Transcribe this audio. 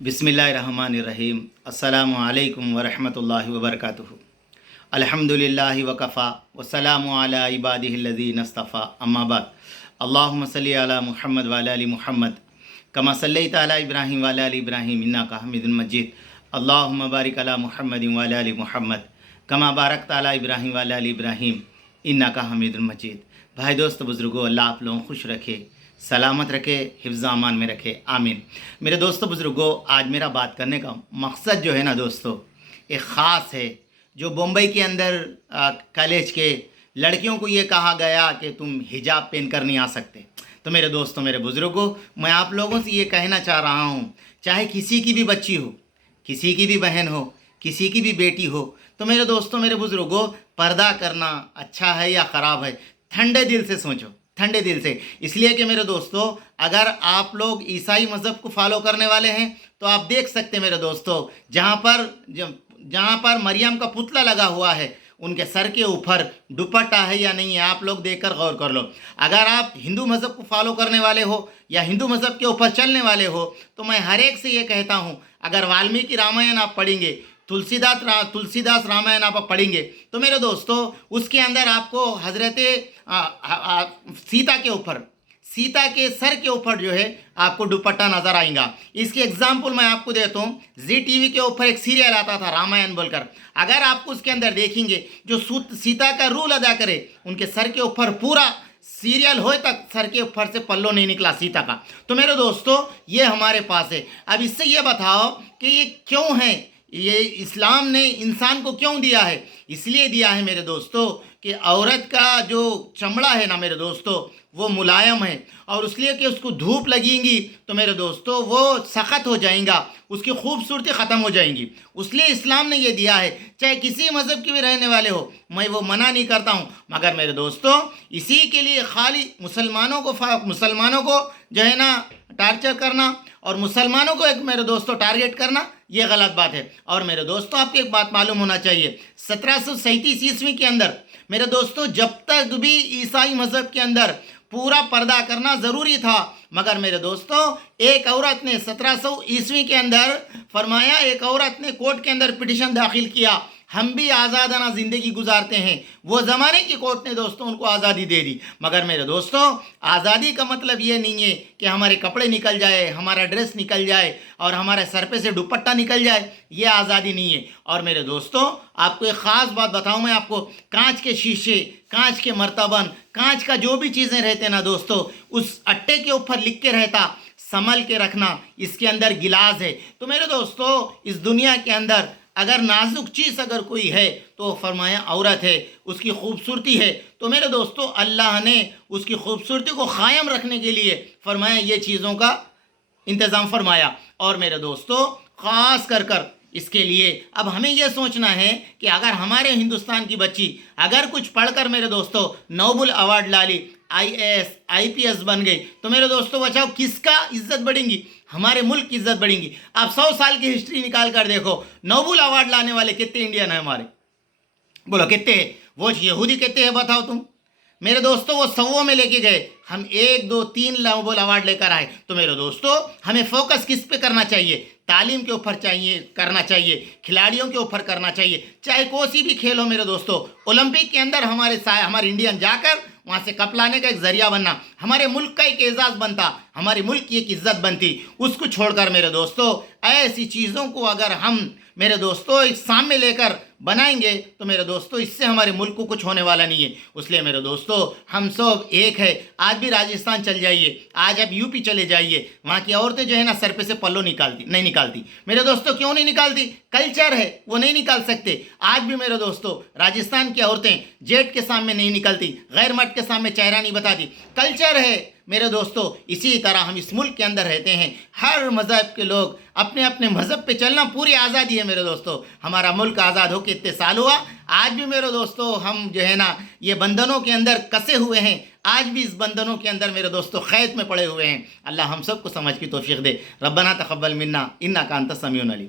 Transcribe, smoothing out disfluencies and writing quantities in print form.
बिस्मिल्लाहिर्रहमानिर्रहीम। अस्सलामु अलैकुम वरहमतुल्लाहि वबरकातुहू। अल्हम्दुलिल्लाहि वकफ़ा वस्सलामु अला इबादिहिल्लज़ीना इस्तफ़ा, अम्मा बाद। अल्लाहुम्मा सल्लि अला मुहम्मद व अला आलि मुहम्मद कमा सल्लैता अला इब्राहीम व अला आलि इब्राहीम इन्नका हमीदुम मजीद। अल्लाहुम्मा बारिक अला मुहम्मदिन व अला आलि मुहम्मद कमा बारकता अला इब्राहीम व अला आलि इब्राहीम इन्नका हमीदुम मजीद। भाई दोस्त बुज़ुर्गों, अल्लाह आप लोगों को खुश रखे, सलामत रखे, हिफ्ज़ अमान में रखे, आमीन। मेरे दोस्तों बुज़ुर्गों, आज मेरा बात करने का मकसद जो है ना दोस्तों, एक ख़ास है। जो बम्बई के अंदर कॉलेज के लड़कियों को ये कहा गया कि तुम हिजाब पहन कर नहीं आ सकते। तो मेरे दोस्तों, मेरे बुज़ुर्गों, मैं आप लोगों से ये कहना चाह रहा हूँ, चाहे किसी की भी बच्ची हो, किसी की भी बहन हो, किसी की भी बेटी हो, तो मेरे दोस्तों, मेरे बुज़ुर्गों, पर्दा करना अच्छा है या ख़राब है, ठंडे दिल से सोचो, ठंडे दिल से। इसलिए कि मेरे दोस्तों, अगर आप लोग ईसाई मज़हब को फॉलो करने वाले हैं तो आप देख सकते हैं मेरे दोस्तों, जहाँ पर मरियम का पुतला लगा हुआ है, उनके सर के ऊपर दुपट्टा है या नहीं है, आप लोग देखकर गौर कर लो। अगर आप हिंदू मज़हब को फॉलो करने वाले हो या हिंदू मज़हब के ऊपर चलने वाले हो, तो मैं हर एक से ये कहता हूँ, अगर वाल्मीकि रामायण आप पढ़ेंगे, तुलसीदास रामायण आप पढ़ेंगे, तो मेरे दोस्तों उसके अंदर आपको हज़रत सीता के सर के ऊपर जो है आपको दुपट्टा नज़र आएगा। इसकी एग्जाम्पल मैं आपको देता हूँ। जी टीवी के ऊपर एक सीरियल आता था रामायण बोलकर, अगर आपको उसके अंदर देखेंगे, जो सीता का रोल अदा करे, उनके सर के ऊपर पूरा सीरियल हो तक सर के ऊपर से पल्लो नहीं निकला सीता का। तो मेरे दोस्तों, ये हमारे पास है। अब इससे ये बताओ कि ये क्यों है, ये इस्लाम ने इंसान को क्यों दिया है? इसलिए दिया है मेरे दोस्तों कि औरत का जो चमड़ा है ना मेरे दोस्तों, वो मुलायम है, और इसलिए कि उसको धूप लगेंगी तो मेरे दोस्तों वो सख्त हो जाएगा, उसकी खूबसूरती ख़त्म हो जाएंगी। इसलिए इस्लाम ने ये दिया है। चाहे किसी मज़हब के भी रहने वाले हो, मैं वो मना नहीं करता हूँ, मगर मेरे दोस्तों इसी के लिए खाली मुसलमानों को जो है ना टार्चर करना और मुसलमानों को एक मेरे दोस्तों टारगेट करना, ये गलत बात है। और मेरे दोस्तों, आपको एक बात मालूम होना चाहिए, 1737 ईस्वी के अंदर मेरे दोस्तों, जब तक भी ईसाई मज़हब के अंदर पूरा पर्दा करना ज़रूरी था, मगर मेरे दोस्तों एक औरत ने 1700 ईस्वी के अंदर फरमाया, एक औरत ने कोर्ट के अंदर पिटिशन दाखिल किया, हम भी आज़ादाना ज़िंदगी गुजारते हैं। वो ज़माने की कोर्ट ने दोस्तों उनको आज़ादी दे दी। मगर मेरे दोस्तों, आज़ादी का मतलब ये नहीं है कि हमारे कपड़े निकल जाए, हमारा ड्रेस निकल जाए और हमारे सर पे से दुपट्टा निकल जाए, ये आज़ादी नहीं है। और मेरे दोस्तों, आपको एक ख़ास बात बताऊं मैं आपको, कांच के शीशे, कांच के मर्तबन, कांच का जो भी चीज़ें रहते ना दोस्तों, उस अट्टे के ऊपर लिख के रहता, संभल के रखना, इसके अंदर गिलास है। तो मेरे दोस्तों, इस दुनिया के अंदर अगर नाजुक चीज़ अगर कोई है तो फरमाया औरत है, उसकी खूबसूरती है। तो मेरे दोस्तों, अल्लाह ने उसकी खूबसूरती को क़ायम रखने के लिए फरमाया, ये चीज़ों का इंतज़ाम फरमाया। और मेरे दोस्तों, ख़ास कर इसके लिए अब हमें यह सोचना है कि अगर हमारे हिंदुस्तान की बच्ची अगर कुछ पढ़कर मेरे दोस्तों नोबेल अवार्ड ला ली, IAS IPS बन गई, तो मेरे दोस्तों बचाओ, किसका इज्जत बढ़ेंगी? हमारे मुल्क की इज्जत बढ़ेंगी। आप 100 साल की हिस्ट्री निकाल कर देखो, नोबेल अवार्ड लाने वाले कितने इंडियन हैं हमारे? बोलो कितने हैं? वो यहूदी कितने हैं बताओ तुम? मेरे दोस्तों, वो सौों में लेके गए, हम 1 2 3 नोबेल अवार्ड लेकर आए। तो मेरे दोस्तों, हमें फोकस किस पे करना चाहिए? तालीम के ऊपर करना चाहिए, खिलाड़ियों के ऊपर करना चाहिए। चाहे कोई सी भी खेल हो मेरे दोस्तों, ओलंपिक के अंदर हमारे इंडियन जाकर वहाँ से कप लाने का एक ज़रिया बनना, हमारे मुल्क का एक एजाज़ बनता, हमारे मुल्क की एक इज़्ज़त बनती। उसको छोड़कर मेरे दोस्तों, ऐसी चीज़ों को अगर हम मेरे दोस्तों एक सामने लेकर बनाएंगे, तो मेरे दोस्तों इससे हमारे मुल्क को कुछ होने वाला नहीं है। इसलिए मेरे दोस्तों, हम सब एक है। आज भी राजस्थान चल जाइए, आज आप यूपी चले जाइए, वहाँ की औरतें जो है ना सर पे से पल्लो नहीं निकालती। मेरे दोस्तों, क्यों नहीं निकालती? कल्चर है, वो नहीं निकाल सकते। आज भी मेरे दोस्तों, राजस्थान की औरतें जेठ के सामने नहीं निकलती, गैर मर्द के सामने चेहरा नहीं बताती। कल्चर है मेरे दोस्तों। इसी तरह हम इस मुल्क के अंदर रहते हैं, हर मज़हब के लोग अपने अपने मज़हब पे चलना पूरी आज़ादी है मेरे दोस्तों। हमारा मुल्क आज़ाद होकर इतने साल हुआ, आज भी मेरे दोस्तों हम जो है ना ये बंधनों के अंदर कसे हुए हैं, आज भी इस बंधनों के अंदर मेरे दोस्तों क़ैद में पड़े हुए हैं। अल्लाह हम सबको समझ की तौफ़ीक़ दे। रब्बना तक़ब्बल मिन्ना इन्नका अंतस समीउल अलीम।